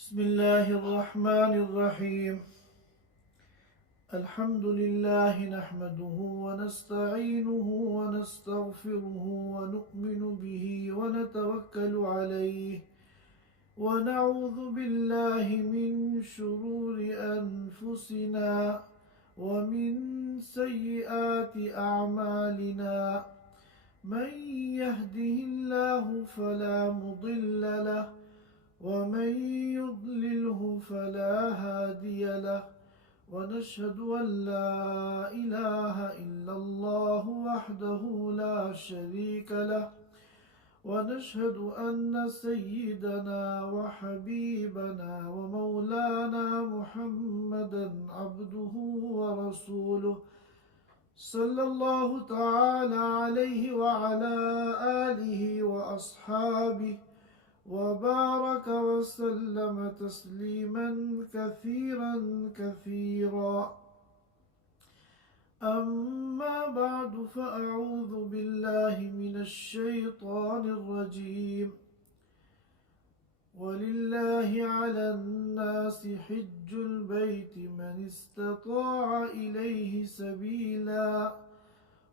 بسم الله الرحمن الرحيم. الحمد لله نحمده ونستعينه ونستغفره ونؤمن به ونتوكل عليه ونعوذ بالله من شرور أنفسنا ومن سيئات أعمالنا. من يهده الله فلا مضل له ومن يضلله فلا هادي له، ونشهد أن لا إله إلا الله وحده لا شريك له، ونشهد أن سيدنا وحبيبنا ومولانا محمدا عبده ورسوله صلى الله تعالى عليه وعلى آله وأصحابه وبارك وسلم تسليما كثيرا كثيرا. أما بعد فأعوذ بالله من الشيطان الرجيم. ولله على الناس حج البيت من استطاع إليه سبيلا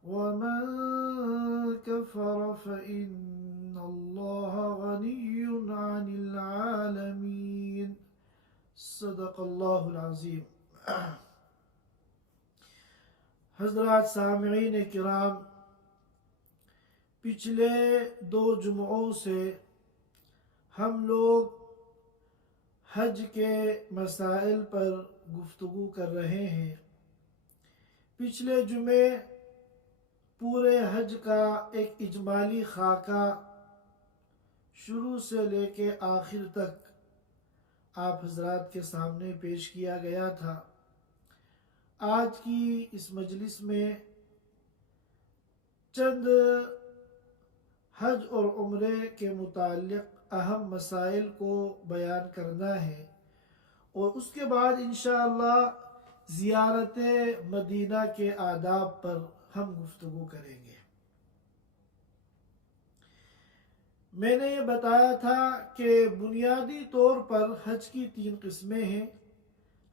ومن كفر فإن الله غني عن العالمين. صدق اللہ العظیم. حضرات سامعین کرام، پچھلے 2 جمعوں سے ہم لوگ حج کے مسائل پر گفتگو کر رہے ہیں. پچھلے جمعے پورے حج کا ایک اجمالی خاکہ شروع سے لے کے آخر تک آپ حضرات کے سامنے پیش کیا گیا تھا. آج کی اس مجلس میں چند حج اور عمرے کے متعلق اہم مسائل کو بیان کرنا ہے، اور اس کے بعد انشاءاللہ زیارت مدینہ کے آداب پر ہم گفتگو کریں گے. میں نے یہ بتایا تھا کہ بنیادی طور پر حج کی 3 قسمیں ہیں.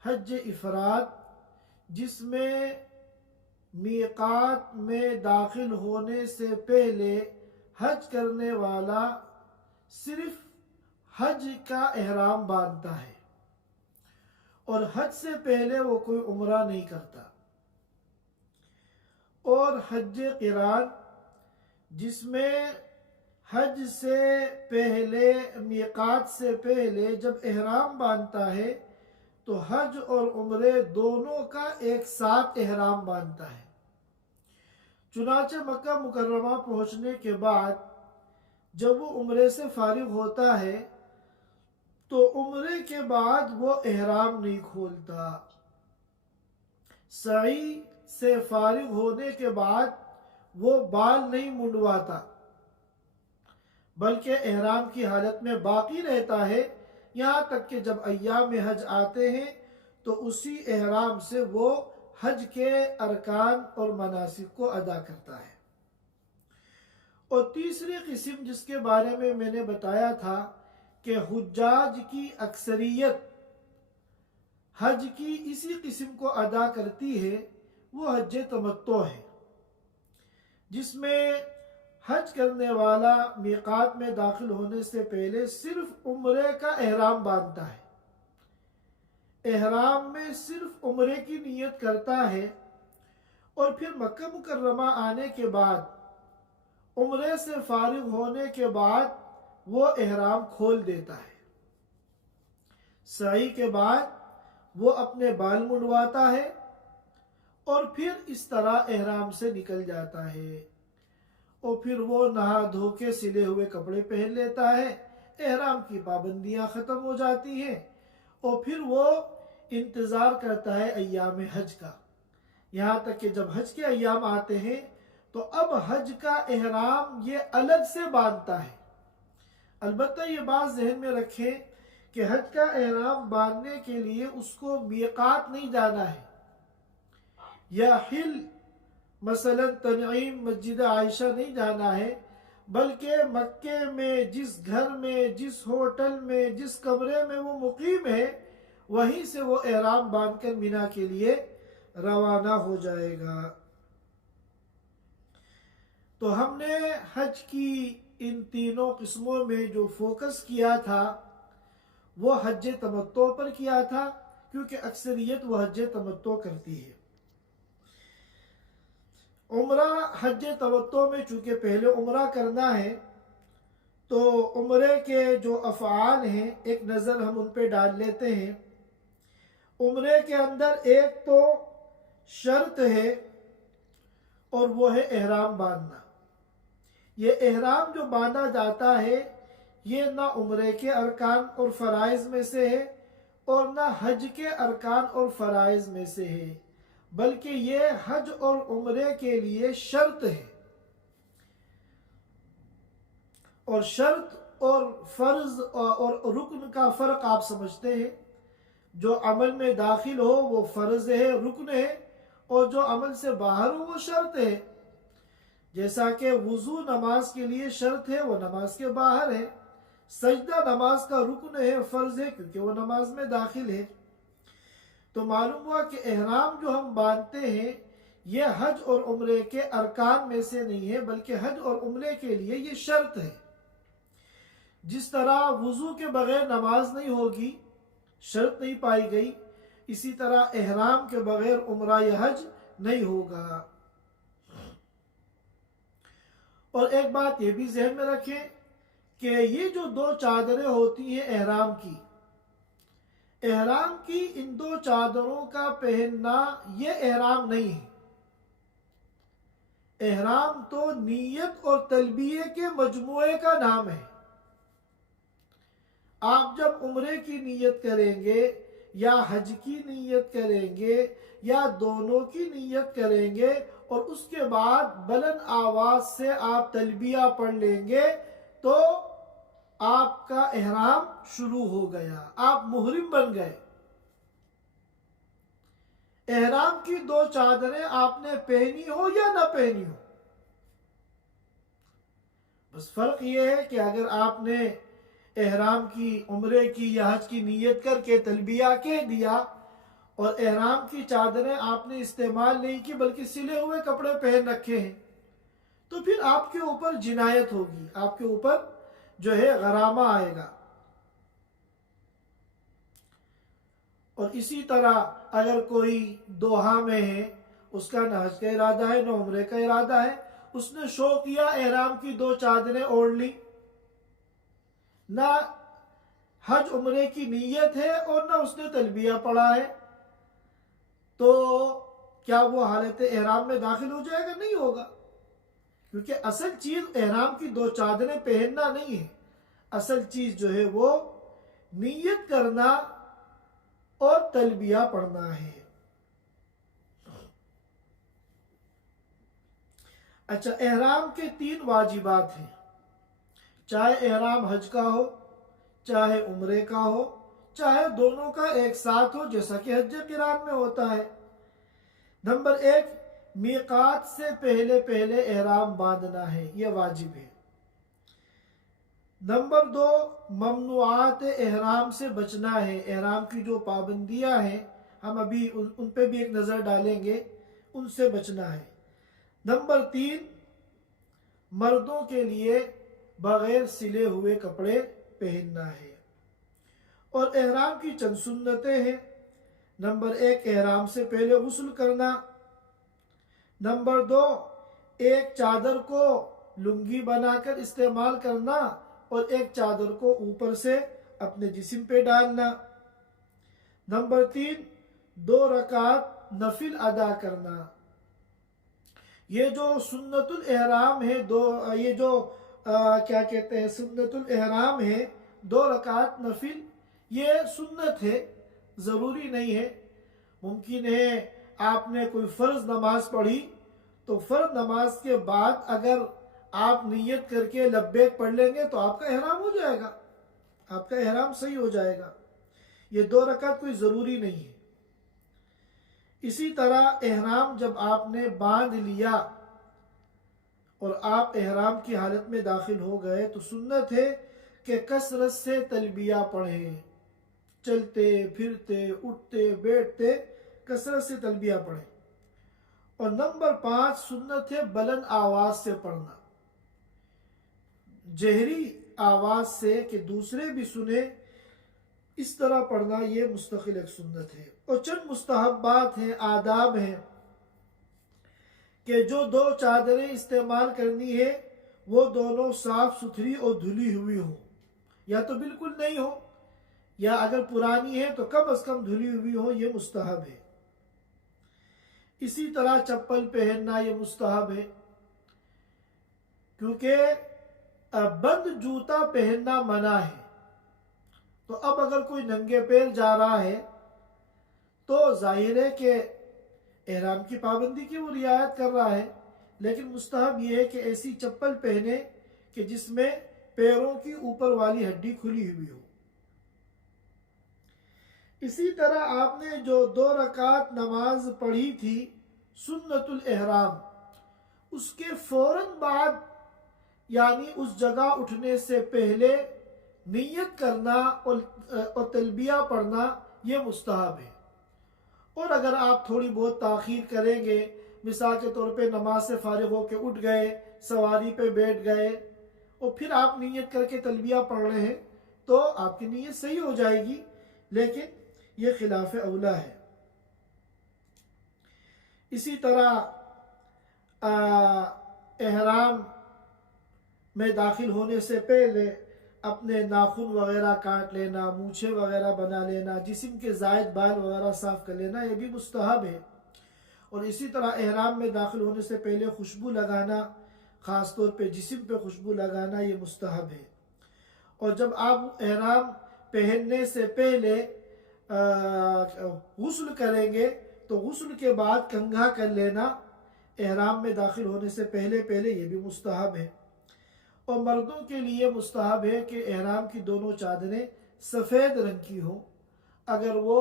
حج افراد، جس میں میقات میں داخل ہونے سے پہلے حج کرنے والا صرف حج کا احرام باندھتا ہے اور حج سے پہلے وہ کوئی عمرہ نہیں کرتا. اور حج قران، جس میں حج سے پہلے میقات سے پہلے جب احرام باندھتا ہے تو حج اور عمرے دونوں کا ایک ساتھ احرام باندھتا ہے. چنانچہ مکہ مکرمہ پہنچنے کے بعد جب وہ عمرے سے فارغ ہوتا ہے تو عمرے کے بعد وہ احرام نہیں کھولتا. سعی سے فارغ ہونے کے بعد وہ بال نہیں منڈواتا، بلکہ احرام کی حالت میں باقی رہتا ہے یہاں تک کہ جب ایام حج آتے ہیں تو اسی احرام سے وہ حج کے ارکان اور مناسک کو ادا کرتا ہے. اور تیسری قسم جس کے بارے میں نے بتایا تھا کہ حجاج کی اکثریت حج کی اسی قسم کو ادا کرتی ہے، وہ حج تمتع ہے، جس میں حج کرنے والا میقات میں داخل ہونے سے پہلے صرف عمرے کا احرام باندھتا ہے. احرام میں صرف عمرے کی نیت کرتا ہے اور پھر مکہ مکرمہ آنے کے بعد عمرے سے فارغ ہونے کے بعد وہ احرام کھول دیتا ہے. سعی کے بعد وہ اپنے بال منڈواتا ہے اور پھر اس طرح احرام سے نکل جاتا ہے، اور پھر وہ نہا دھو کے سلے ہوئے کپڑے پہن لیتا ہے. احرام کی پابندیاں ختم ہو جاتی ہیں اور پھر وہ انتظار کرتا ہے ایام حج کا، یہاں تک کہ جب حج کے ایام آتے ہیں تو اب حج کا احرام یہ الگ سے باندھتا ہے. البتہ یہ بات ذہن میں رکھیں کہ حج کا احرام باندھنے کے لیے اس کو میقات نہیں جانا ہے یا حل مثلا تنعیم مسجد عائشہ نہیں جانا ہے، بلکہ مکے میں جس گھر میں، جس ہوٹل میں، جس کمرے میں وہ مقیم ہے، وہیں سے وہ احرام باندھ کر مینا کے لیے روانہ ہو جائے گا۔ تو ہم نے حج کی ان تینوں قسموں میں جو فوکس کیا تھا وہ حج تمتع پر کیا تھا، کیونکہ اکثریت وہ حج تمتع کرتی ہے۔ عمرہ حج تمتع میں چونکہ پہلے عمرہ کرنا ہے، تو عمرے کے جو افعال ہیں ایک نظر ہم ان پہ ڈال لیتے ہیں۔ عمرے کے اندر ایک تو شرط ہے اور وہ ہے احرام باندھنا۔ یہ احرام جو باندھا جاتا ہے یہ نہ عمرے کے ارکان اور فرائض میں سے ہے اور نہ حج کے ارکان اور فرائض میں سے ہے، بلکہ یہ حج اور عمرے کے لیے شرط ہے۔ اور شرط اور فرض اور رکن کا فرق آپ سمجھتے ہیں۔ جو عمل میں داخل ہو وہ فرض ہے، رکن ہے، اور جو عمل سے باہر ہو وہ شرط ہے۔ جیسا کہ وضو نماز کے لیے شرط ہے، وہ نماز کے باہر ہے۔ سجدہ نماز کا رکن ہے، فرض ہے، کیونکہ وہ نماز میں داخل ہے۔ تو معلوم ہوا کہ احرام جو ہم باندھتے ہیں یہ حج اور عمرے کے ارکان میں سے نہیں ہے، بلکہ حج اور عمرے کے لیے یہ شرط ہے۔ جس طرح وضو کے بغیر نماز نہیں ہوگی، شرط نہیں پائی گئی، اسی طرح احرام کے بغیر عمرہ یا حج نہیں ہوگا۔ اور ایک بات یہ بھی ذہن میں رکھیں کہ یہ جو دو چادریں ہوتی ہیں احرام کی ان دو چادروں کا پہننا یہ احرام نہیں ہے۔ احرام تو نیت اور تلبیہ کے مجموعے کا نام ہے۔ آپ جب عمرے کی نیت کریں گے یا حج کی نیت کریں گے یا دونوں کی نیت کریں گے اور اس کے بعد بلند آواز سے آپ تلبیہ پڑھ لیں گے تو آپ کا احرام شروع ہو گیا، آپ محرم بن گئے۔ احرام کی دو چادریں آپ نے پہنی ہو یا نہ پہنی ہو، بس فرق یہ ہے کہ اگر آپ نے احرام کی، عمرے کی یا حج کی نیت کر کے تلبیہ کہہ دیا اور احرام کی چادریں آپ نے استعمال نہیں کی بلکہ سلے ہوئے کپڑے پہن رکھے ہیں، تو پھر آپ کے اوپر جنایت ہوگی، آپ کے اوپر جو ہے غرامہ آئے گا۔ اور اسی طرح اگر کوئی دوحہ میں ہے، اس کا نہ حج کا ارادہ ہے نہ عمرے کا ارادہ ہے، اس نے شوقیہ احرام کی دو چادریں اوڑھ لی، نہ حج عمرے کی نیت ہے اور نہ اس نے تلبیہ پڑھا ہے، تو کیا وہ حالت احرام میں داخل ہو جائے گا؟ نہیں ہوگا، کیونکہ اصل چیز احرام کی دو چادریں پہننا نہیں ہے، اصل چیز جو ہے وہ نیت کرنا اور تلبیہ پڑھنا ہے۔ اچھا، احرام کے 3 واجبات ہیں، چاہے احرام حج کا ہو، چاہے عمرے کا ہو، چاہے دونوں کا ایک ساتھ ہو، جیسا کہ حج قران میں ہوتا ہے۔ نمبر 1، میقات سے پہلے احرام باندھنا ہے، یہ واجب ہے۔ نمبر 2، ممنوعات احرام سے بچنا ہے، احرام کی جو پابندیاں ہیں ہم ابھی ان پہ بھی ایک نظر ڈالیں گے، ان سے بچنا ہے۔ نمبر 3، مردوں کے لیے بغیر سلے ہوئے کپڑے پہننا ہے۔ اور احرام کی چند سنتیں ہیں۔ نمبر 1، احرام سے پہلے غسل کرنا۔ نمبر 2، ایک چادر کو لنگی بنا کر استعمال کرنا اور ایک چادر کو اوپر سے اپنے جسم پہ ڈالنا۔ نمبر 3، 2 رکعت نفل ادا کرنا۔ یہ جو سنت الاحرام ہے، یہ جو کیا کہتے ہیں سنت الاحرام ہے، 2 رکعت نفل، یہ سنت ہے، ضروری نہیں ہے۔ ممکن ہے آپ نے کوئی فرض نماز پڑھی تو فرض نماز کے بعد اگر آپ نیت کر کے لبیک پڑھ لیں گے تو آپ کا احرام ہو جائے گا، آپ کا احرام صحیح ہو جائے گا۔ یہ 2 رکعت کوئی ضروری نہیں ہے۔ اسی طرح احرام جب آپ نے باندھ لیا اور آپ احرام کی حالت میں داخل ہو گئے تو سنت ہے کہ کثرت سے تلبیہ پڑھیں، چلتے پھرتے اٹھتے بیٹھتے کثرت سے تلبیہ پڑھیں۔ اور نمبر 5 سنت ہے بلند آواز سے پڑھنا، جہری آواز سے کہ دوسرے بھی سنیں، اس طرح پڑھنا یہ مستقل ایک سنت ہے۔ اور چند مستحبات ہیں، آداب ہیں کہ جو 2 چادریں استعمال کرنی ہے وہ دونوں صاف ستھری اور دھلی ہوئی ہوں، یا تو بالکل نہیں ہو، یا اگر پرانی ہے تو کم از کم دھلی ہوئی ہو، یہ مستحب ہے۔ اسی طرح چپل پہننا یہ مستحب ہے، کیونکہ بند جوتا پہننا منع ہے۔ تو اب اگر کوئی ننگے پیر جا رہا ہے تو ظاہر ہے کہ احرام کی پابندی کی وہ رعایت کر رہا ہے، لیکن مستحب یہ ہے کہ ایسی چپل پہنے کہ جس میں پیروں کی اوپر والی ہڈی کھلی ہوئی ہو۔ اسی طرح آپ نے جو 2 رکعت نماز پڑھی تھی سنت الاحرام، اس کے فوراً بعد یعنی اس جگہ اٹھنے سے پہلے نیت کرنا اور تلبیہ پڑھنا یہ مستحب ہے۔ اور اگر آپ تھوڑی بہت تاخیر کریں گے، مثال کے طور پہ نماز سے فارغ ہو کے اٹھ گئے، سواری پہ بیٹھ گئے اور پھر آپ نیت کر کے تلبیہ پڑھ رہے ہیں تو آپ کی نیت صحیح ہو جائے گی، لیکن یہ خلاف اولا ہے۔ اسی طرح احرام میں داخل ہونے سے پہلے اپنے ناخن وغیرہ کاٹ لینا، مونچھیں وغیرہ بنا لینا، جسم کے زائد بال وغیرہ صاف کر لینا یہ بھی مستحب ہے۔ اور اسی طرح احرام میں داخل ہونے سے پہلے خوشبو لگانا، خاص طور پہ جسم پہ خوشبو لگانا یہ مستحب ہے۔ اور جب آپ احرام پہننے سے پہلے غسل کریں گے تو غسل کے بعد کنگھا کر لینا احرام میں داخل ہونے سے پہلے یہ بھی مستحب ہے۔ اور مردوں کے لیے مستحب ہے کہ احرام کی دونوں چادریں سفید رنگ کی ہوں، اگر وہ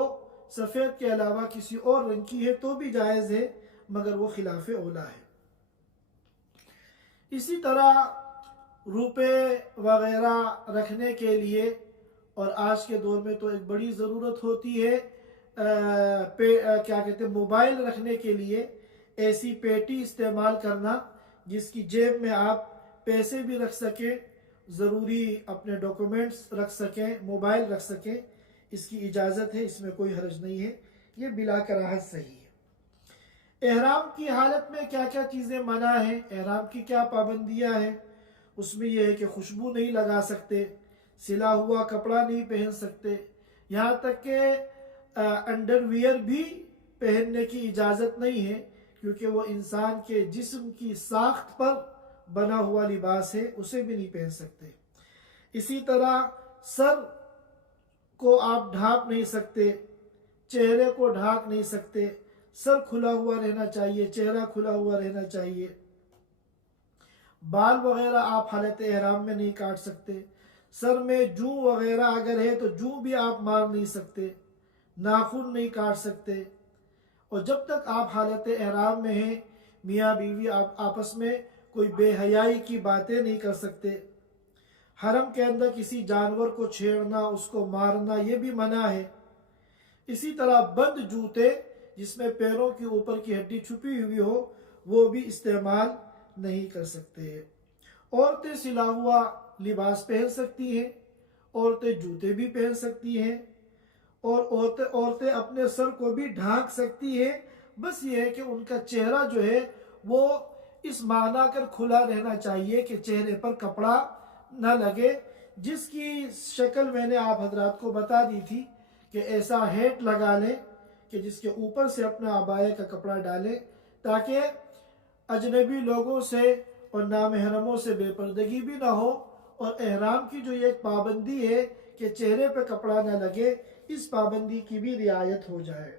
سفید کے علاوہ کسی اور رنگ کی ہے تو بھی جائز ہے، مگر وہ خلاف اولا ہے۔ اسی طرح روپے وغیرہ رکھنے کے لیے، اور آج کے دور میں تو ایک بڑی ضرورت ہوتی ہے کیا کہتے ہیں موبائل رکھنے کے لیے، ایسی پیٹی استعمال کرنا جس کی جیب میں آپ پیسے بھی رکھ سکیں، ضروری اپنے ڈاکومنٹس رکھ سکیں، موبائل رکھ سکیں، اس کی اجازت ہے، اس میں کوئی حرج نہیں ہے، یہ بلا کراہت صحیح ہے۔ احرام کی حالت میں کیا کیا چیزیں منع ہیں، احرام کی کیا پابندیاں ہیں، اس میں یہ ہے کہ خوشبو نہیں لگا سکتے، سلا ہوا کپڑا نہیں پہن سکتے، یہاں تک کہ انڈر ویئر بھی پہننے کی اجازت نہیں ہے، کیونکہ وہ انسان کے جسم کی ساخت پر بنا ہوا لباس ہے، اسے بھی نہیں پہن سکتے۔ اسی طرح سر کو آپ ڈھانپ نہیں سکتے، چہرے کو ڈھانپ نہیں سکتے، سر کھلا ہوا رہنا چاہیے، چہرہ کھلا ہوا رہنا چاہیے، بال وغیرہ آپ حالت احرام میں نہیں کاٹ سکتے، سر میں جوں وغیرہ اگر ہے تو جوں بھی آپ مار نہیں سکتے، ناخن نہیں کاٹ سکتے، اور جب تک آپ حالت احرام میں ہیں میاں بیوی آپ آپس میں کوئی بے حیائی کی باتیں نہیں کر سکتے۔ حرم کے اندر کسی جانور کو چھیڑنا، اس کو مارنا یہ بھی منع ہے۔ اسی طرح بند جوتے جس میں پیروں کے اوپر کی ہڈی چھپی ہوئی ہو وہ بھی استعمال نہیں کر سکتے۔ عورتیں سلا ہوا لباس پہن سکتی ہیں، عورتیں جوتے بھی پہن سکتی ہیں، اور عورتیں اپنے سر کو بھی ڈھانک سکتی ہیں، بس یہ ہے کہ ان کا چہرہ جو ہے وہ اس معنی کر کھلا رہنا چاہیے کہ چہرے پر کپڑا نہ لگے، جس کی شکل میں نے آپ حضرات کو بتا دی تھی کہ ایسا ہیٹ لگا لیں کہ جس کے اوپر سے اپنا عبایا کا کپڑا ڈالیں تاکہ اجنبی لوگوں سے اور نامحرموں سے بے پردگی بھی نہ ہو، اور احرام کی جو یہ ایک پابندی ہے کہ چہرے پہ کپڑا نہ لگے، اس پابندی کی بھی رعایت ہو جائے۔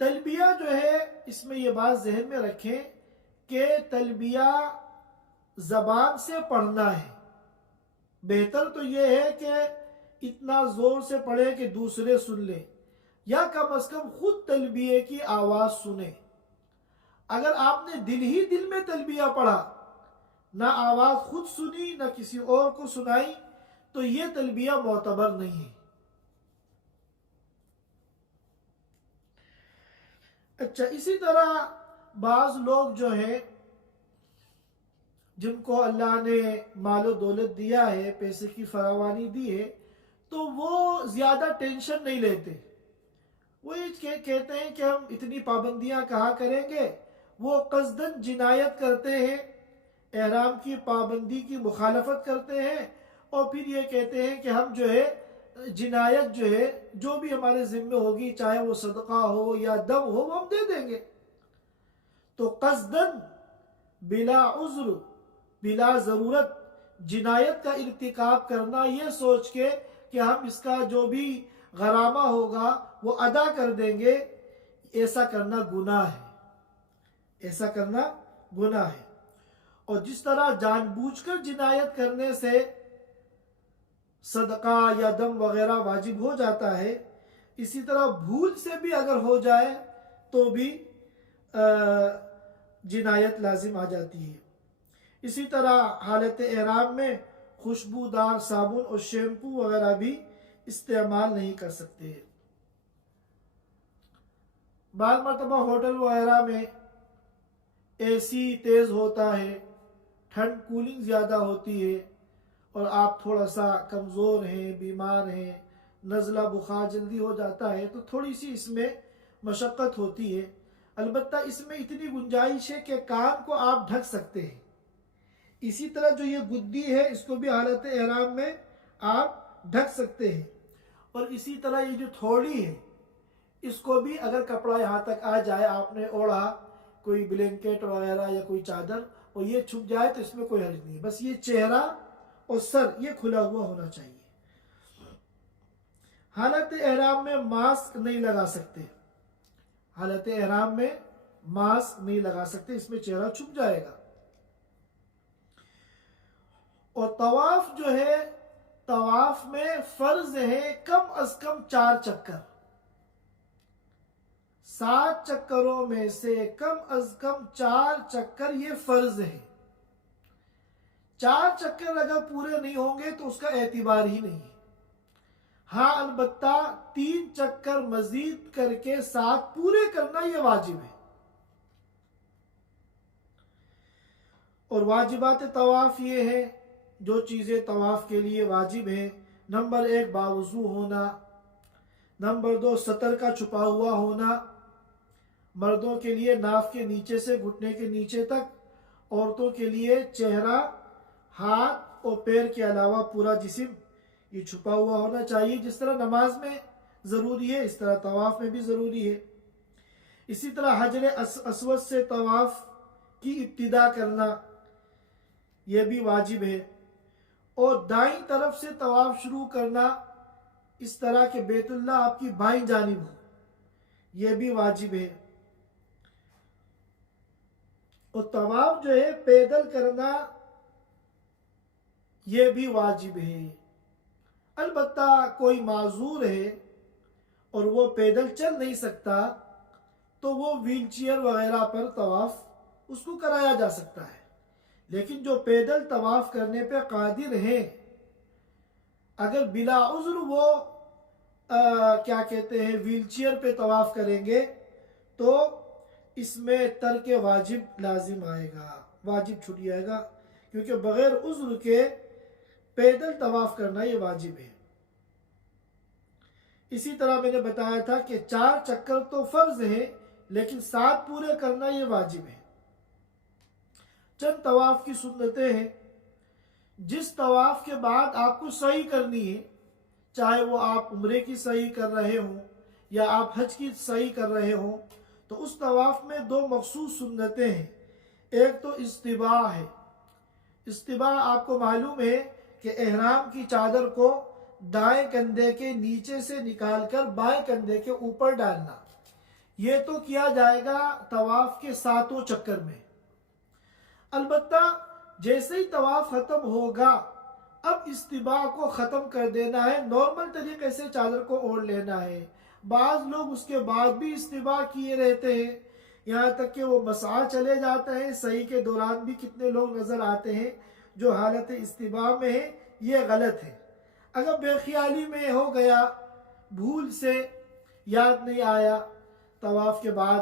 تلبیہ جو ہے اس میں یہ بات ذہن میں رکھیں کہ تلبیہ زبان سے پڑھنا ہے، بہتر تو یہ ہے کہ اتنا زور سے پڑھے کہ دوسرے سن لیں، یا کم از کم خود تلبیہ کی آواز سنیں۔ اگر آپ نے دل ہی دل میں تلبیہ پڑھا، نہ آواز خود سنی نہ کسی اور کو سنائی، تو یہ تلبیہ معتبر نہیں ہے۔ اچھا، اسی طرح بعض لوگ جو ہیں جن کو اللہ نے مال و دولت دیا ہے، پیسے کی فراوانی دی ہے، تو وہ زیادہ ٹینشن نہیں لیتے۔ وہ یہ کہتے ہیں کہ ہم اتنی پابندیاں کہاں کریں گے، وہ قصداً جنایت کرتے ہیں، احرام کی پابندی کی مخالفت کرتے ہیں، اور پھر یہ کہتے ہیں کہ ہم جو ہے جنایت جو ہے جو بھی ہمارے ذمہ ہوگی، چاہے وہ صدقہ ہو یا دم ہو، وہ ہم دے دیں گے۔ تو قصداً بلا عذر بلا ضرورت جنایت کا ارتکاب کرنا، یہ سوچ کے کہ ہم اس کا جو بھی غرامہ ہوگا وہ ادا کر دیں گے، ایسا کرنا گناہ ہے، ایسا کرنا گناہ ہے۔ اور جس طرح جان بوجھ کر جنایت کرنے سے صدقہ یا دم وغیرہ واجب ہو جاتا ہے، اسی طرح بھول سے بھی اگر ہو جائے تو بھی جنایت لازم آ جاتی ہے۔ اسی طرح حالت احرام میں خوشبودار صابن اور شیمپو وغیرہ بھی استعمال نہیں کر سکتے۔ بعض مرتبہ ہوٹل وغیرہ میں اے سی تیز ہوتا ہے، ٹھنڈ کولنگ زیادہ ہوتی ہے، اور آپ تھوڑا سا کمزور ہیں، بیمار ہیں، نزلہ بخار جلدی ہو جاتا ہے، تو تھوڑی سی اس میں مشقت ہوتی ہے۔ البتہ اس میں اتنی گنجائش ہے کہ کان کو آپ ڈھک سکتے ہیں۔ اسی طرح جو یہ گدی ہے، اس کو بھی حالت احرام میں آپ ڈھک سکتے ہیں، اور اسی طرح یہ جو تھوڑی ہے، اس کو بھی اگر کپڑا یہاں تک آ جائے، آپ نے اوڑھا کوئی بلینکٹ وغیرہ یا کوئی چادر، اور یہ چھپ جائے تو اس میں کوئی حرج نہیں، بس یہ چہرہ اور سر یہ کھلا ہوا ہونا چاہیے۔ حالت احرام میں ماسک نہیں لگا سکتے، حالت احرام میں ماسک نہیں لگا سکتے، اس میں چہرہ چھپ جائے گا۔ اور طواف جو ہے، طواف میں فرض ہے کم از کم 4 چکر، 7 چکروں میں سے کم از کم 4 چکر یہ فرض ہے۔ 4 چکر اگر پورے نہیں ہوں گے تو اس کا اعتبار ہی نہیں ہے۔ ہاں البتہ 3 چکر مزید کر کے 7 پورے کرنا یہ واجب ہے۔ اور واجبات طواف یہ ہے، جو چیزیں طواف کے لیے واجب ہیں: نمبر 1 باوضو ہونا، نمبر 2 سطر کا چھپا ہوا ہونا، مردوں کے لیے ناف کے نیچے سے گھٹنے کے نیچے تک، عورتوں کے لیے چہرہ، ہاتھ اور پیر کے علاوہ پورا جسم یہ چھپا ہوا ہونا چاہیے۔ جس طرح نماز میں ضروری ہے، اس طرح طواف میں بھی ضروری ہے۔ اسی طرح حجر اسود سے طواف کی ابتدا کرنا یہ بھی واجب ہے، اور دائیں طرف سے طواف شروع کرنا، اس طرح کہ بیت اللہ آپ کی بائیں جانب ہو، یہ بھی واجب ہے۔ اور طواف جو ہے پیدل کرنا یہ بھی واجب ہے۔ البتہ کوئی معذور ہے اور وہ پیدل چل نہیں سکتا، تو وہ ویل چیئر وغیرہ پر طواف اس کو کرایا جا سکتا ہے۔ لیکن جو پیدل طواف کرنے پہ قادر ہیں، اگر بلا عذر وہ کیا کہتے ہیں ویل چیئر پہ طواف کریں گے، تو اس میں ترک واجب لازم آئے گا، واجب چھوٹ جائے گا، کیونکہ بغیر عذر کے پیدل طواف کرنا یہ واجب ہے۔ اسی طرح میں نے بتایا تھا کہ 4 چکر تو فرض ہے، لیکن 7 پورے کرنا یہ واجب ہے۔ چند طواف کی سنتیں ہیں۔ جس طواف کے بعد آپ کو سعی کرنی ہے، چاہے وہ آپ عمرے کی سعی کر رہے ہوں یا آپ حج کی سعی کر رہے ہوں، تو اس طواف میں 2 مخصوص سنتیں ہیں۔ ایک تو استباع ہے۔ استباع آپ کو معلوم ہے کہ احرام کی چادر کو دائیں کندھے کے نیچے سے نکال کر بائیں کندھے کے اوپر ڈالنا، یہ تو کیا جائے گا طواف کے 7 چکر میں۔ البتہ جیسے ہی طواف ختم ہوگا، اب استباع کو ختم کر دینا ہے، نارمل طریقے سے چادر کو اوڑھ لینا ہے۔ بعض لوگ اس کے بعد بھی استباع کیے رہتے ہیں، یہاں تک کہ وہ مسعی چلے جاتے ہیں، سعی کے دوران بھی کتنے لوگ نظر آتے ہیں جو حالت استباء میں ہیں، یہ غلط ہے۔ اگر بے خیالی میں ہو گیا، بھول سے یاد نہیں آیا طواف کے بعد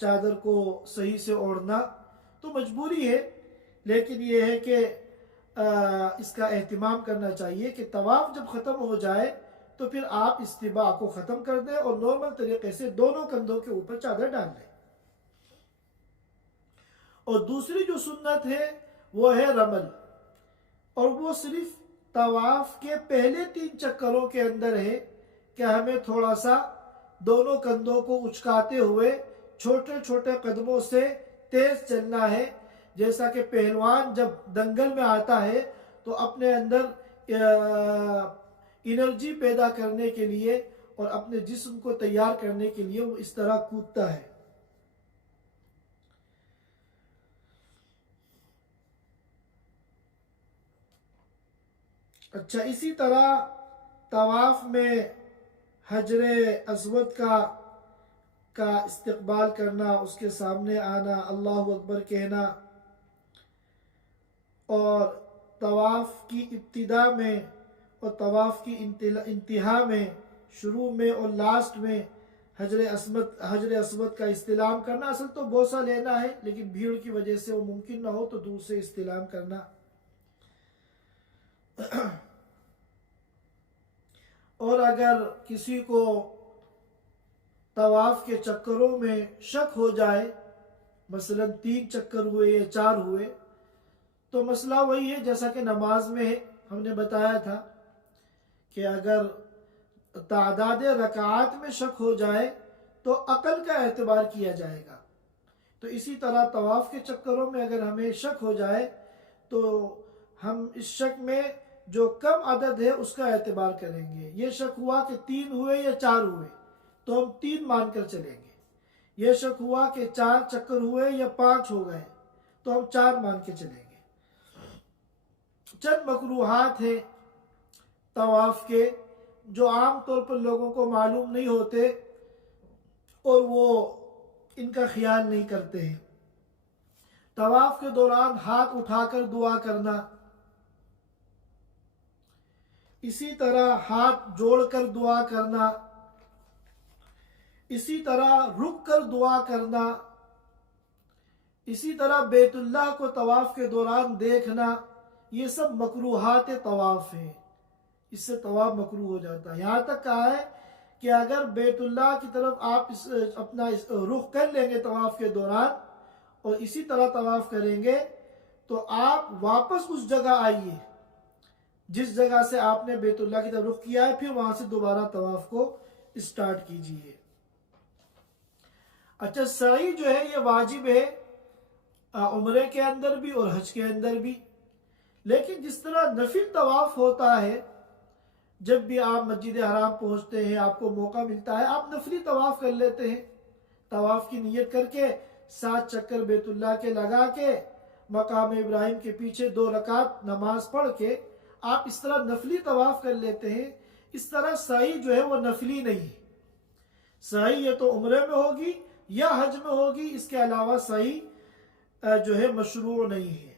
چادر کو صحیح سے اوڑھنا، تو مجبوری ہے، لیکن یہ ہے کہ اس کا اہتمام کرنا چاہیے کہ طواف جب ختم ہو جائے تو پھر آپ استباء کو ختم کر دیں اور نارمل طریقے سے دونوں کندھوں کے اوپر چادر ڈال دیں۔ اور دوسری جو سنت ہے وہ ہے رمل، اور وہ صرف طواف کے پہلے 3 چکروں کے اندر ہے کہ ہمیں تھوڑا سا دونوں کندھوں کو اچکاتے ہوئے چھوٹے چھوٹے قدموں سے تیز چلنا ہے، جیسا کہ پہلوان جب دنگل میں آتا ہے تو اپنے اندر انرجی پیدا کرنے کے لیے اور اپنے جسم کو تیار کرنے کے لیے وہ اس طرح کودتا ہے۔ اچھا، اسی طرح طواف میں حجر اسود کا استقبال کرنا، اس کے سامنے آنا، اللہ اکبر کہنا، اور طواف کی ابتدا میں اور طواف کی انتہا میں، شروع میں اور لاسٹ میں حجر اسود کا استلام کرنا۔ اصل تو بوسہ لینا ہے، لیکن بھیڑ کی وجہ سے وہ ممکن نہ ہو تو دور سے استلام کرنا۔ اور اگر کسی کو طواف کے چکروں میں شک ہو جائے، مثلا 3 چکر ہوئے یا 4 ہوئے، تو مسئلہ وہی ہے جیسا کہ نماز میں ہم نے بتایا تھا کہ اگر تعداد رکعات میں شک ہو جائے تو عقل کا اعتبار کیا جائے گا، تو اسی طرح طواف کے چکروں میں اگر ہمیں شک ہو جائے تو ہم اس شک میں جو کم عدد ہے اس کا اعتبار کریں گے۔ یہ شک ہوا کہ 3 ہوئے یا 4 ہوئے تو ہم 3 مان کر چلیں گے۔ یہ شک ہوا کہ 4 چکر ہوئے یا 5 ہو گئے تو ہم 4 مان کے چلیں گے۔ چند مکروہات ہیں طواف کے جو عام طور پر لوگوں کو معلوم نہیں ہوتے اور وہ ان کا خیال نہیں کرتے ہیں۔ طواف کے دوران ہاتھ اٹھا کر دعا کرنا، اسی طرح ہاتھ جوڑ کر دعا کرنا، اسی طرح رک کر دعا کرنا، اسی طرح بیت اللہ کو طواف کے دوران دیکھنا، یہ سب مکروہات طواف ہیں، اس سے طواف مکروہ ہو جاتا ہے۔ یہاں تک کہا ہے کہ اگر بیت اللہ کی طرف آپ اپنا رخ کر لیں گے طواف کے دوران اور اسی طرح طواف کریں گے تو آپ واپس اس جگہ آئیے جس جگہ سے آپ نے بیت اللہ کی طرف رخ کیا ہے، پھر وہاں سے دوبارہ طواف کو اسٹارٹ کیجیے۔ اچھا، سعی جو ہے یہ واجب ہے عمرے کے اندر بھی اور حج کے اندر بھی، لیکن جس طرح نفل طواف ہوتا ہے، جب بھی آپ مسجد حرام پہنچتے ہیں آپ کو موقع ملتا ہے آپ نفلی طواف کر لیتے ہیں، طواف کی نیت کر کے 7 چکر بیت اللہ کے لگا کے مقام ابراہیم کے پیچھے 2 رکعت نماز پڑھ کے آپ اس طرح نفلی طواف کر لیتے ہیں۔ اس طرح سعی جو ہے وہ نفلی نہیں ہے، سعی یہ تو عمرے میں ہوگی یا حج میں ہوگی، اس کے علاوہ سعی جو ہے مشروع نہیں ہے۔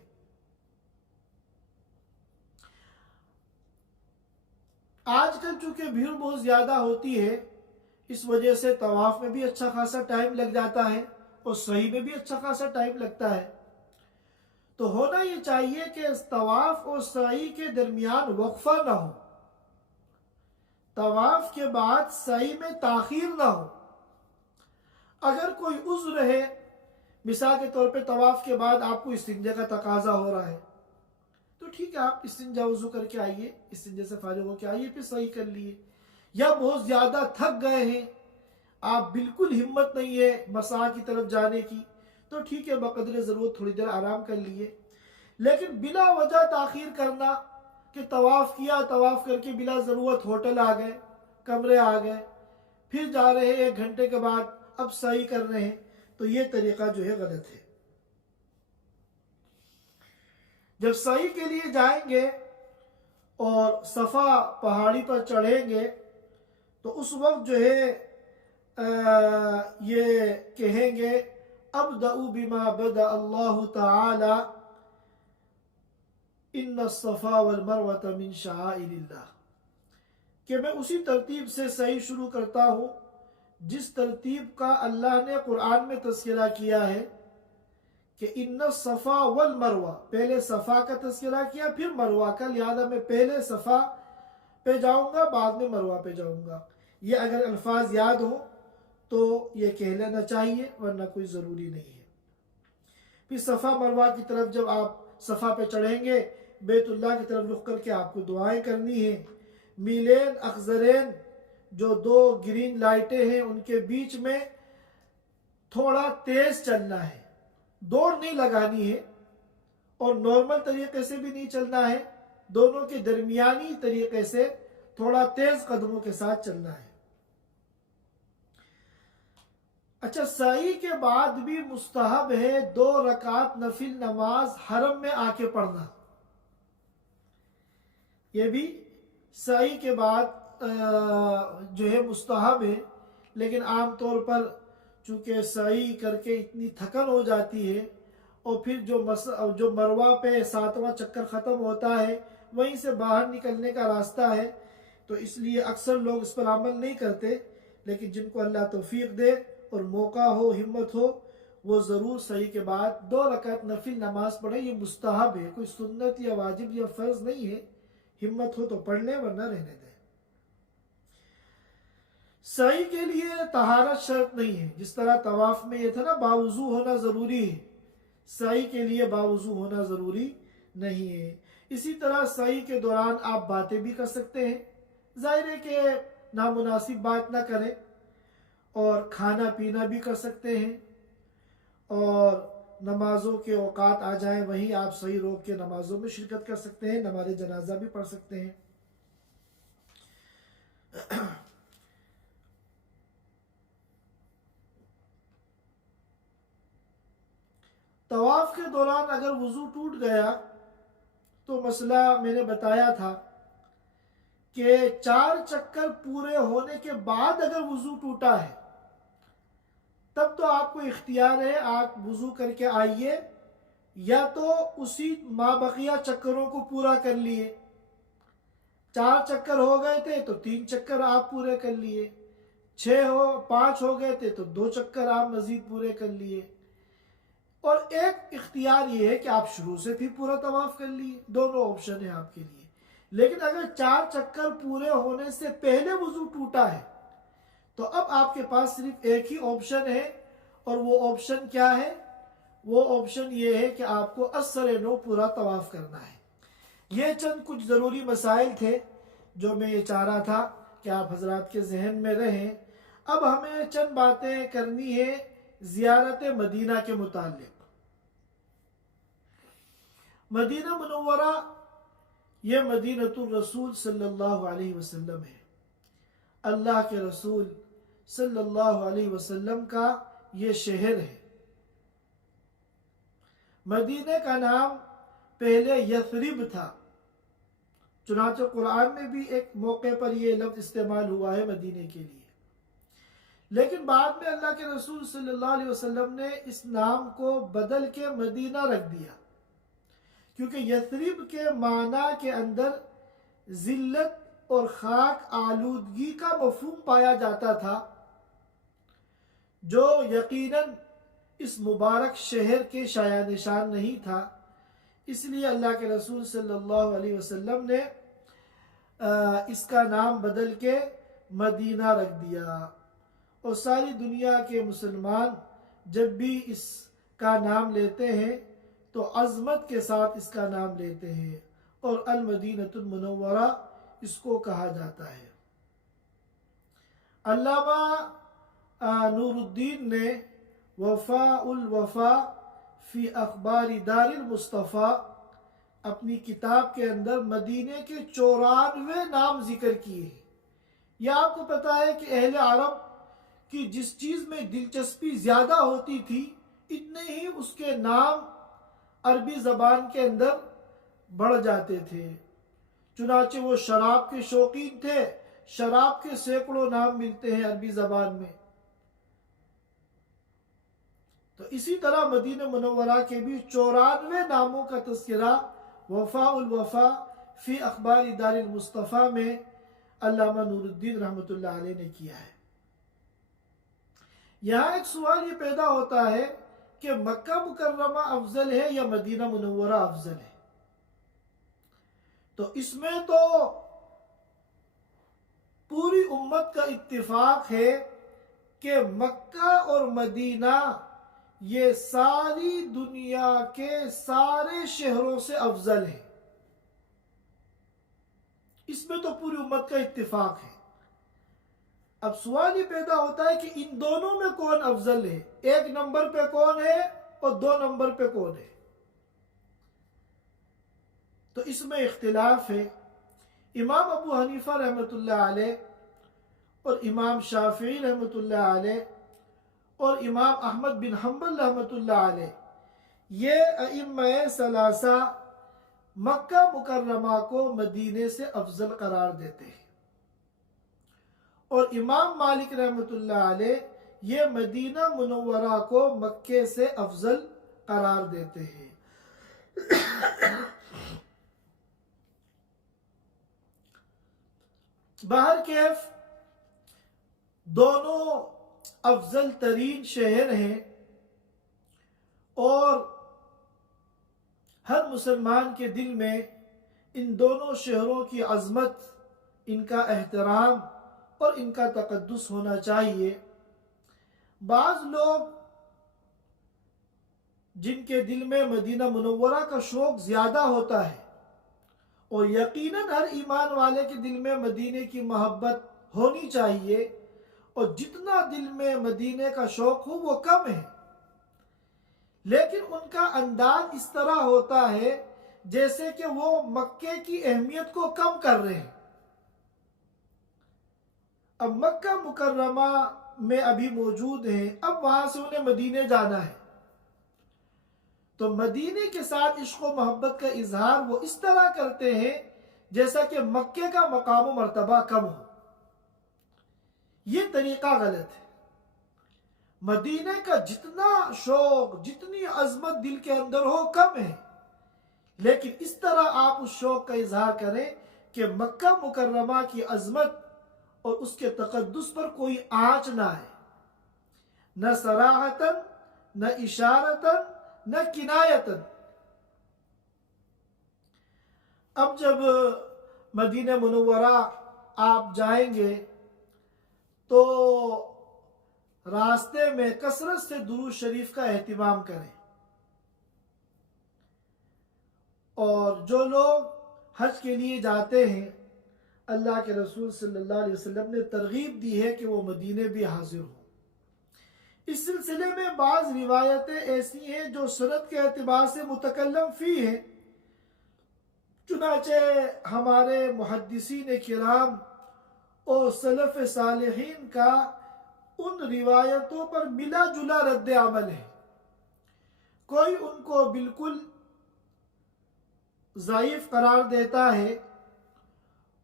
آج کل چونکہ بھیڑ بہت زیادہ ہوتی ہے، اس وجہ سے طواف میں بھی اچھا خاصا ٹائم لگ جاتا ہے اور سعی میں بھی اچھا خاصا ٹائم لگتا ہے، تو ہونا یہ چاہیے کہ طواف اور سعی کے درمیان وقفہ نہ ہو، طواف کے بعد سعی میں تاخیر نہ ہو۔ اگر کوئی عذر ہے، مثال کے طور پہ طواف کے بعد آپ کو استنجا کا تقاضا ہو رہا ہے، تو ٹھیک ہے آپ استنجا وضو کر کے آئیے، استنجا سے فارغ ہو کے آئیے، پھر صحیح کر لیے۔ یا بہت زیادہ تھک گئے ہیں، آپ بالکل ہمت نہیں ہے مساح کی طرف جانے کی، تو ٹھیک ہے بقدر ضرورت تھوڑی دیر آرام کر لیے۔ لیکن بلا وجہ تاخیر کرنا کہ طواف کیا، طواف کر کے بلا ضرورت ہوٹل آ گئے، کمرے آ گئے، پھر جا رہے ہیں 1 گھنٹے کے بعد اب صحیح کر رہے ہیں، تو یہ طریقہ جو ہے غلط ہے۔ جب صحیح کے لیے جائیں گے اور صفا پہاڑی پر چڑھیں گے تو اس وقت جو ہے یہ کہیں گے ابدأ بما بدأ اللہ تعالی ان الصفا والمروۃ من شعائر اللہ، کہ میں اسی ترتیب سے سعی شروع کرتا ہوں جس ترتیب کا اللہ نے قرآن میں تذکرہ کیا ہے، کہ ان الصفا والمروہ، پہلے صفا کا تذکرہ کیا پھر مروہ کا، لہذا میں پہلے صفا پہ جاؤں گا بعد میں مروہ پہ جاؤں گا۔ یہ اگر الفاظ یاد ہوں تو یہ کہہ لینا چاہیے، ورنہ کوئی ضروری نہیں ہے۔ پھر صفا مروہ کی طرف جب آپ صفا پہ چڑھیں گے، بیت اللہ کی طرف رخ کر کے آپ کو دعائیں کرنی ہیں۔ میلین اخضرین، جو دو گرین لائٹیں ہیں ان کے بیچ میں تھوڑا تیز چلنا ہے، دوڑ نہیں لگانی ہے اور نارمل طریقے سے بھی نہیں چلنا ہے، دونوں کے درمیانی طریقے سے تھوڑا تیز قدموں کے ساتھ چلنا ہے۔ اچھا، سعی کے بعد بھی مستحب ہے 2 رکعت نفل نماز حرم میں آ کے پڑھنا، یہ بھی سعی کے بعد جو ہے مستحب ہے، لیکن عام طور پر چونکہ سعی کر کے اتنی تھکن ہو جاتی ہے اور پھر جو مروہ پہ 7واں چکر ختم ہوتا ہے وہیں سے باہر نکلنے کا راستہ ہے، تو اس لیے اکثر لوگ اس پر عمل نہیں کرتے، لیکن جن کو اللہ توفیق دے اور موقع ہو، ہمت ہو، وہ ضرور سعی کے بعد 2 رکعت نفل نماز پڑھیں۔ یہ مستحب ہے، کوئی سنت یا واجب یا فرض نہیں ہے، ہمت ہو تو پڑھ لیں ورنہ رہنے دیں۔ سعی کے لیے طہارت شرط نہیں ہے، جس طرح طواف میں یہ تھا نا باوضو ہونا ضروری ہے، سعی کے لیے باوضو ہونا ضروری نہیں ہے۔ اسی طرح سعی کے دوران آپ باتیں بھی کر سکتے ہیں، ظاہر ہے کہ نامناسب بات نہ کریں، اور کھانا پینا بھی کر سکتے ہیں، اور نمازوں کے اوقات آ جائیں وہیں آپ صحیح روک کے نمازوں میں شرکت کر سکتے ہیں، نماز جنازہ بھی پڑھ سکتے ہیں۔ طواف کے دوران اگر وضو ٹوٹ گیا تو مسئلہ میں نے بتایا تھا کہ 4 چکر پورے ہونے کے بعد اگر وضو ٹوٹا ہے تب تو آپ کو اختیار ہے، آپ وضو کر کے آئیے، یا تو اسی مابقیہ چکروں کو پورا کر لیے، 4 چکر ہو گئے تھے تو 3 چکر آپ پورے کر لیے، 5 ہو گئے تھے تو 2 چکر آپ مزید پورے کر لیے، اور ایک اختیار یہ ہے کہ آپ شروع سے بھی پورا طواف کر لیے، دونوں آپشن ہیں آپ کے لیے۔ لیکن اگر 4 چکر پورے ہونے سے پہلے وضو ٹوٹا ہے تو اب آپ کے پاس صرف ایک ہی آپشن ہے، اور وہ آپشن کیا ہے؟ وہ آپشن یہ ہے کہ آپ کو اثر نو پورا طواف کرنا ہے۔ یہ چند کچھ ضروری مسائل تھے جو میں یہ چاہ رہا تھا کہ آپ حضرات کے ذہن میں رہیں۔ اب ہمیں چند باتیں کرنی ہے زیارت مدینہ کے متعلق۔ مدینہ منورہ یہ مدینۃ الرسول صلی اللہ علیہ وسلم ہے، اللہ کے رسول صلی اللہ علیہ وسلم کا یہ شہر ہے۔ مدینہ کا نام پہلے یثرب تھا، چنانچہ قرآن میں بھی ایک موقع پر یہ لفظ استعمال ہوا ہے مدینہ کے لیے، لیکن بعد میں اللہ کے رسول صلی اللہ علیہ وسلم نے اس نام کو بدل کے مدینہ رکھ دیا، کیونکہ یثرب کے معنی کے اندر ذلت اور خاک آلودگی کا مفہوم پایا جاتا تھا، جو یقیناً اس مبارک شہر کے شایع نشان نہیں تھا۔ اس لیے اللہ کے رسول صلی اللہ علیہ وسلم نے اس کا نام بدل کے مدینہ رکھ دیا، اور ساری دنیا کے مسلمان جب بھی اس کا نام لیتے ہیں تو عظمت کے ساتھ اس کا نام لیتے ہیں، اور المدینۃ المنورہ اس کو کہا جاتا ہے۔ علامہ نور الدین نے وفاء الوفا فی اخبار دار المصطفیٰ اپنی کتاب کے اندر مدینے کے 94 نام ذکر کیے ہیں۔ یہ آپ کو پتا ہے کہ اہل عرب کی جس چیز میں دلچسپی زیادہ ہوتی تھی اتنے ہی اس کے نام عربی زبان کے اندر بڑھ جاتے تھے، چنانچہ وہ شراب کے شوقین تھے، شراب کے سینکڑوں نام ملتے ہیں عربی زبان میں۔ تو اسی طرح مدینہ منورہ کے بھی 94 ناموں کا تذکرہ وفاء الوفا فی اخبار دار المصطفیٰ میں علامہ نور الدین رحمۃ اللہ علیہ نے کیا ہے۔ یہاں ایک سوال یہ پیدا ہوتا ہے کہ مکہ مکرمہ افضل ہے یا مدینہ منورہ افضل ہے؟ تو اس میں تو پوری امت کا اتفاق ہے کہ مکہ اور مدینہ یہ ساری دنیا کے سارے شہروں سے افضل ہے۔ اس میں تو پوری امت کا اتفاق ہے۔ اب سوال یہ پیدا ہوتا ہے کہ ان دونوں میں کون افضل ہے؟ 1 نمبر پہ کون ہے اور 2 نمبر پہ کون ہے؟ تو اس میں اختلاف ہے۔ امام ابو حنیفہ رحمۃ اللہ علیہ اور امام شافعی رحمۃ اللہ علیہ اور امام احمد بن حنبل رحمۃ اللہ علیہ، یہ ائمہ ثلاثہ مکہ مکرمہ کو مدینے سے افضل قرار دیتے ہیں، اور امام مالک رحمۃ اللہ علیہ یہ مدینہ منورہ کو مکے سے افضل قرار دیتے ہیں۔ بہرکیف دونوں افضل ترین شہر ہیں، اور ہر مسلمان کے دل میں ان دونوں شہروں کی عظمت، ان کا احترام اور ان کا تقدس ہونا چاہیے۔ بعض لوگ جن کے دل میں مدینہ منورہ کا شوق زیادہ ہوتا ہے، اور یقیناً ہر ایمان والے کے دل میں مدینے کی محبت ہونی چاہیے، اور جتنا دل میں مدینے کا شوق ہو وہ کم ہے، لیکن ان کا انداز اس طرح ہوتا ہے جیسے کہ وہ مکے کی اہمیت کو کم کر رہے ہیں۔ اب مکہ مکرمہ میں ابھی موجود ہیں، اب وہاں سے انہیں مدینے جانا ہے، تو مدینے کے ساتھ عشق و محبت کا اظہار وہ اس طرح کرتے ہیں جیسا کہ مکے کا مقام و مرتبہ کم ہو۔ یہ طریقہ غلط ہے۔ مدینے کا جتنا شوق، جتنی عظمت دل کے اندر ہو کم ہے، لیکن اس طرح آپ اس شوق کا اظہار کریں کہ مکہ مکرمہ کی عظمت اور اس کے تقدس پر کوئی آنچ نہ آئے، نہ صراحتاً، نہ اشارتاً، نہ کنایتاً۔ اب جب مدینہ منورہ آپ جائیں گے تو راستے میں کثرت سے درود شریف کا اہتمام کریں، اور جو لوگ حج کے لیے جاتے ہیں، اللہ کے رسول صلی اللہ علیہ وسلم نے ترغیب دی ہے کہ وہ مدینے بھی حاضر ہوں۔ اس سلسلے میں بعض روایتیں ایسی ہیں جو سند کے اعتبار سے متکلم فی ہیں، چنانچہ ہمارے محدثین کرام اور سلف صالحین کا ان روایتوں پر ملا جلا رد عمل ہے۔ کوئی ان کو بالکل ضعیف قرار دیتا ہے،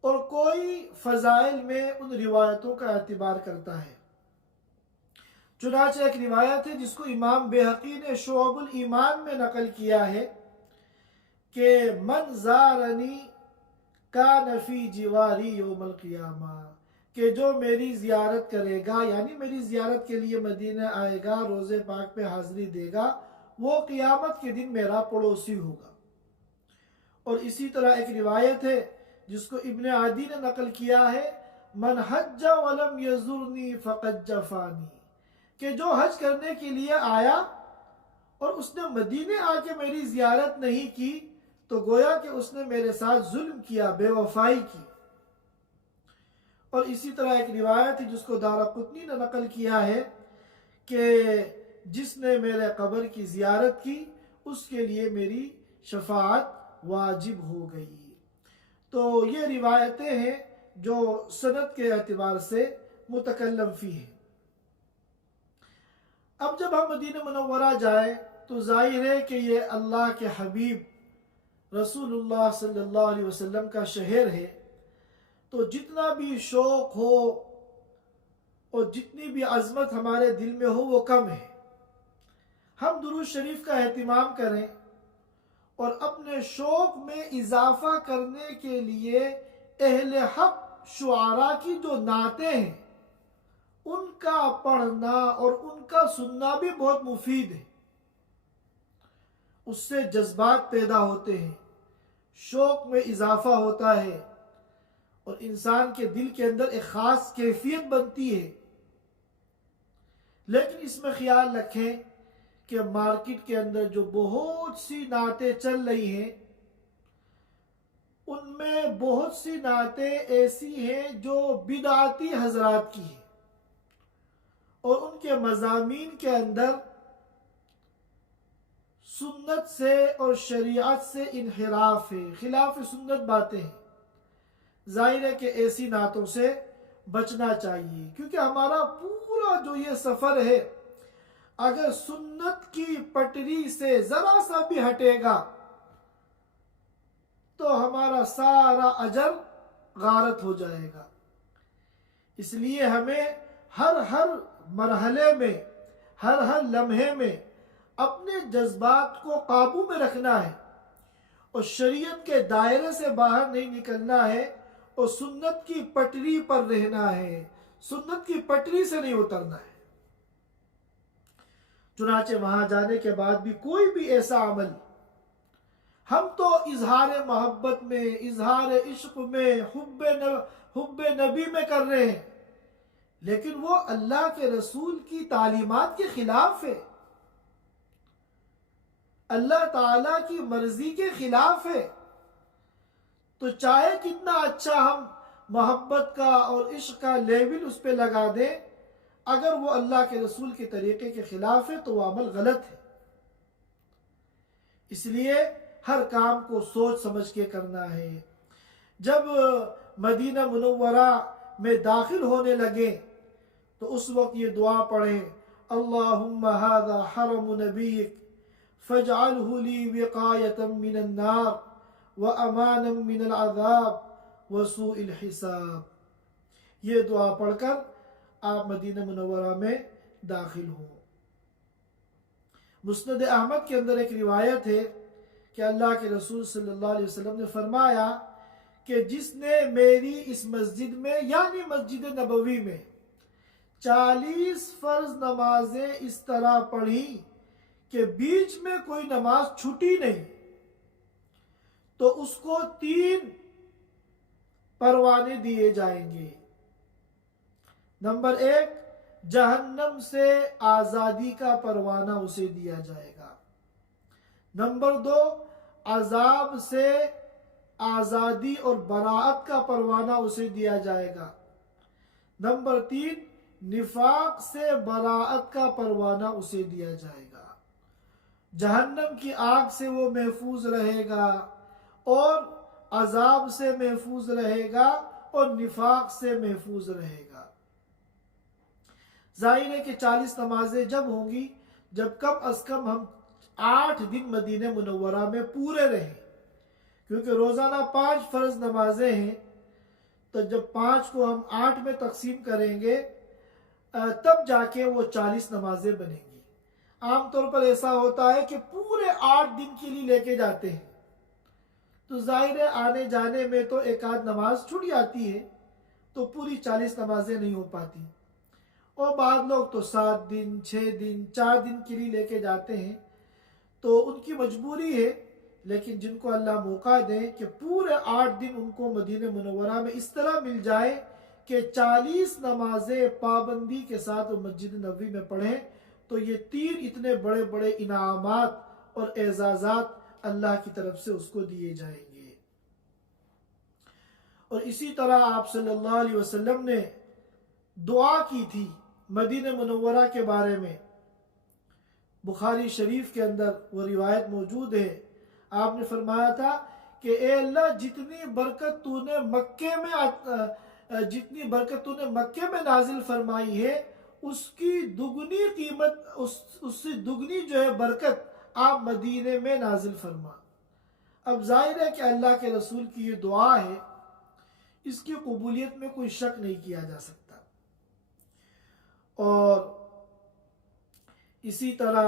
اور کوئی فضائل میں ان روایتوں کا اعتبار کرتا ہے۔ چنانچہ ایک روایت ہے جس کو امام بہقی نے شعب الایمان میں نقل کیا ہے کہ من زارنی کان فی جواری یوم القیامہ، کہ جو میری زیارت کرے گا، یعنی میری زیارت کے لیے مدینہ آئے گا، روضے پاک پہ حاضری دے گا، وہ قیامت کے دن میرا پڑوسی ہوگا۔ اور اسی طرح ایک روایت ہے جس کو ابن عدی نے نقل کیا ہے، من حج ولم یزرنی فقد جفانی، کہ جو حج کرنے کے لیے آیا اور اس نے مدینے آ کے میری زیارت نہیں کی تو گویا کہ اس نے میرے ساتھ ظلم کیا، بے وفائی کی۔ اور اسی طرح ایک روایت ہے جس کو دارقطنی نے نقل کیا ہے کہ جس نے میرے قبر کی زیارت کی اس کے لیے میری شفاعت واجب ہو گئی۔ تو یہ روایتیں ہیں جو سند کے اعتبار سے متکلم فی ہیں۔ اب جب ہم مدینہ منورہ جائیں تو ظاہر ہے کہ یہ اللہ کے حبیب رسول اللہ صلی اللہ علیہ وسلم کا شہر ہے، تو جتنا بھی شوق ہو اور جتنی بھی عظمت ہمارے دل میں ہو وہ کم ہے۔ ہم درود شریف کا اہتمام کریں اور اپنے شوق میں اضافہ کرنے کے لیے اہل حق شعراء کی جو نعتیں ہیں ان کا پڑھنا اور ان کا سننا بھی بہت مفید ہے. اس سے جذبات پیدا ہوتے ہیں، شوق میں اضافہ ہوتا ہے اور انسان کے دل کے اندر ایک خاص کیفیت بنتی ہے. لیکن اس میں خیال رکھیں کہ مارکیٹ کے اندر جو بہت سی نعتیں چل رہی ہیں ان میں بہت سی نعتیں ایسی ہیں جو بدعتی حضرات کی ہیں اور ان کے مضامین کے اندر سنت سے اور شریعت سے انحراف ہے، خلاف سنت باتیں ہیں. ظاہر ہے کہ ایسی نعتوں سے بچنا چاہیے، کیونکہ ہمارا پورا جو یہ سفر ہے اگر سنت کی پٹری سے ذرا سا بھی ہٹے گا تو ہمارا سارا اجر غارت ہو جائے گا. اس لیے ہمیں ہر مرحلے میں ہر لمحے میں اپنے جذبات کو قابو میں رکھنا ہے اور شریعت کے دائرے سے باہر نہیں نکلنا ہے اور سنت کی پٹری پر رہنا ہے، سنت کی پٹری سے نہیں اترنا ہے. چنانچہ وہاں جانے کے بعد بھی کوئی بھی ایسا عمل ہم تو اظہار محبت میں، اظہار عشق میں، حب نبی میں کر رہے ہیں، لیکن وہ اللہ کے رسول کی تعلیمات کے خلاف ہے، اللہ تعالیٰ کی مرضی کے خلاف ہے. تو چاہے کتنا اچھا ہم محبت کا اور عشق کا لیول اس پہ لگا دیں، اگر وہ اللہ کے رسول کے طریقے کے خلاف ہے تو وہ عمل غلط ہے. اس لیے ہر کام کو سوچ سمجھ کے کرنا ہے. جب مدینہ منورہ میں داخل ہونے لگے تو اس وقت یہ دعا پڑھیں، اللہم ھذا حرم نبیک فاجعلہ لی وقایۃ من النار وامانا من العذاب وسوء الحساب. یہ دعا پڑھ کر آپ مدینہ منورہ میں داخل ہوں. مسند احمد کے اندر ایک روایت ہے کہ اللہ کے رسول صلی اللہ علیہ وسلم نے فرمایا کہ جس نے میری اس مسجد میں یعنی مسجد نبوی میں 40 فرض نمازیں اس طرح پڑھی کہ بیچ میں کوئی نماز چھٹی نہیں، تو اس کو 3 پروانے دیے جائیں گے. نمبر 1، جہنم سے آزادی کا پروانہ اسے دیا جائے گا. نمبر 2، عذاب سے آزادی اور براءت کا پروانہ اسے دیا جائے گا. نمبر 3، نفاق سے براءت کا پروانہ اسے دیا جائے گا. جہنم کی آگ سے وہ محفوظ رہے گا اور عذاب سے محفوظ رہے گا اور نفاق سے محفوظ رہے گا. ظاہر ہے کہ 40 نمازیں جب ہوں گی جب کم از کم ہم 8 دن مدینہ منورہ میں پورے رہیں، کیونکہ روزانہ 5 فرض نمازیں ہیں، تو جب 5 کو ہم 8 میں تقسیم کریں گے تب جا کے وہ 40 نمازیں بنیں گی. عام طور پر ایسا ہوتا ہے کہ پورے 8 دن کے لیے لے کے جاتے ہیں، تو ظاہر ہے آنے جانے میں تو ایک آدھ نماز چھوٹ جاتی ہے تو پوری 40 نمازیں نہیں ہو پاتی. اور بعض لوگ تو 7 دن 6 دن 4 دن کے لیے لے کے جاتے ہیں، تو ان کی مجبوری ہے. لیکن جن کو اللہ موقع دے کہ پورے 8 دن ان کو مدینہ منورہ میں اس طرح مل جائے کہ 40 نمازیں پابندی کے ساتھ وہ مسجد نبوی میں پڑھیں، تو یہ 3 اتنے بڑے بڑے انعامات اور اعزازات اللہ کی طرف سے اس کو دیے جائیں گے. اور اسی طرح آپ صلی اللہ علیہ وسلم نے دعا کی تھی مدینہ منورہ کے بارے میں. بخاری شریف کے اندر وہ روایت موجود ہے. آپ نے فرمایا تھا کہ اے اللہ جتنی برکت تو نے مکے میں نازل فرمائی ہے اس کی دگنی قیمت، اس سے دگنی جو ہے برکت آپ مدینے میں نازل فرما. اب ظاہر ہے کہ اللہ کے رسول کی یہ دعا ہے، اس کی قبولیت میں کوئی شک نہیں کیا جا سکتا. اور اسی طرح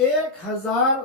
1000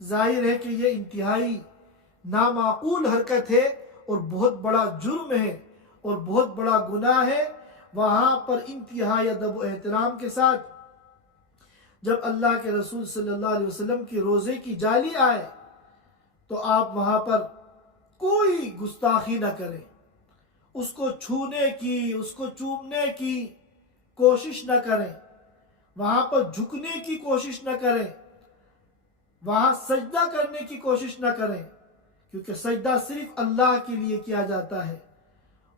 ظاہر ہے کہ یہ انتہائی نامعقول حرکت ہے اور بہت بڑا جرم ہے اور بہت بڑا گناہ ہے. وہاں پر انتہائی ادب و احترام کے ساتھ جب اللہ کے رسول صلی اللہ علیہ وسلم کی روزے کی جالی آئے تو آپ وہاں پر کوئی گستاخی نہ کریں، اس کو چھونے کی، اس کو چومنے کی کوشش نہ کریں، وہاں پر جھکنے کی کوشش نہ کریں، وہاں سجدہ کرنے کی کوشش نہ کریں، کیونکہ سجدہ صرف اللہ کے لیے کیا جاتا ہے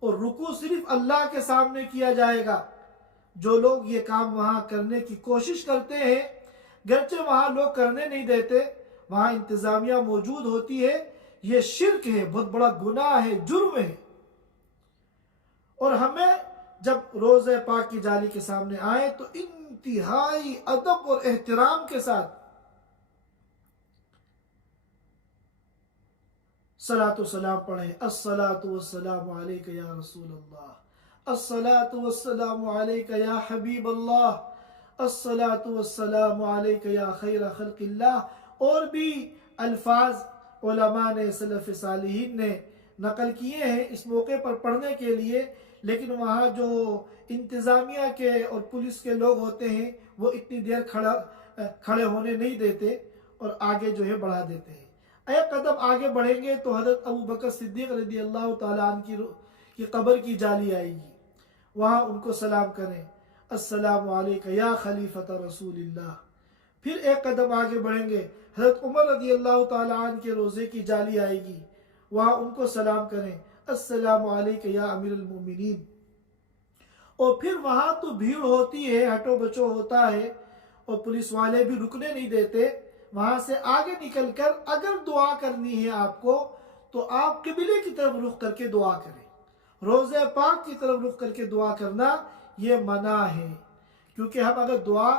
اور رکوع صرف اللہ کے سامنے کیا جائے گا. جو لوگ یہ کام وہاں کرنے کی کوشش کرتے ہیں، گرچہ وہاں لوگ کرنے نہیں دیتے، وہاں انتظامیہ موجود ہوتی ہے، یہ شرک ہے، بہت بڑا گناہ ہے، جرم ہے. اور ہمیں جب روزہ پاک کی جالی کے سامنے آئے تو انتہائی ادب اور احترام کے ساتھ صلاۃ و سلام پڑھیں. الصلاۃ والسلام علیک یا رسول اللہ، الصلاۃ والسلام علیک یا حبیب اللہ، الصلاۃ والسلام علیک یا خیر خلق اللہ. اور بھی الفاظ علماء نے، سلف صالحین نے نقل کیے ہیں اس موقع پر پڑھنے کے لیے، لیکن وہاں جو انتظامیہ کے اور پولیس کے لوگ ہوتے ہیں وہ اتنی دیر کھڑے ہونے نہیں دیتے اور آگے جو ہے بڑھا دیتے ہیں. ایک قدم آگے بڑھیں گے تو حضرت ابو بکر صدیق رضی اللہ تعالیٰ عنہ کی قبر کی جالی آئے گی، وہاں ان کو سلام کریں، السلام علیک یا خلیفۃ رسول اللہ. پھر ایک قدم آگے بڑھیں گے، حضرت عمر رضی اللہ تعالیٰ عنہ کے روزے کی جالی آئے گی، وہاں ان کو سلام کریں، السلام علیک یا امیر المومنین. اور پھر وہاں تو بھیڑ ہوتی ہے، ہٹو بچو ہوتا ہے اور پولیس والے بھی رکنے نہیں دیتے. وہاں سے آگے نکل کر اگر دعا کرنی ہے آپ کو تو آپ قبلے کی طرف رخ کر کے دعا کریں. روزہ پاک کی طرف رخ کر کے دعا کرنا یہ منع ہے، کیونکہ ہم اگر دعا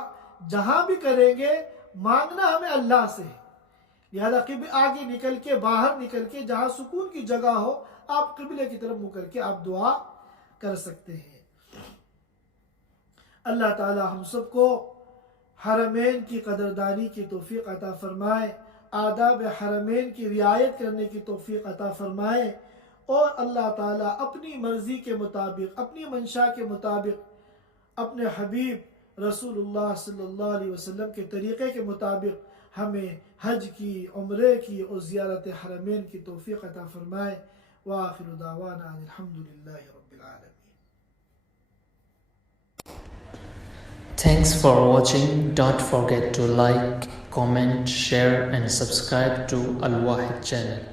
جہاں بھی کریں گے مانگنا ہمیں اللہ سے ہے. لہذا قبلے آگے نکل کے، باہر نکل کے، جہاں سکون کی جگہ ہو آپ قبلے کی طرف منہ کر کے آپ دعا کر سکتے ہیں. اللہ تعالی ہم سب کو حرمین کی قدردانی کی توفیق عطا فرمائے، آداب حرمین کی رعایت کرنے کی توفیق عطا فرمائے، اور اللہ تعالیٰ اپنی مرضی کے مطابق، اپنی منشا کے مطابق، اپنے حبیب رسول اللہ صلی اللہ علیہ وسلم کے طریقے کے مطابق ہمیں حج کی، عمرے کی اور زیارت حرمین کی توفیق عطا فرمائے. وآخر دعوانا ان الحمدللہ رب العالمین. Thanks for watching. Don't forget to like, comment, share and subscribe to Al Wahid channel.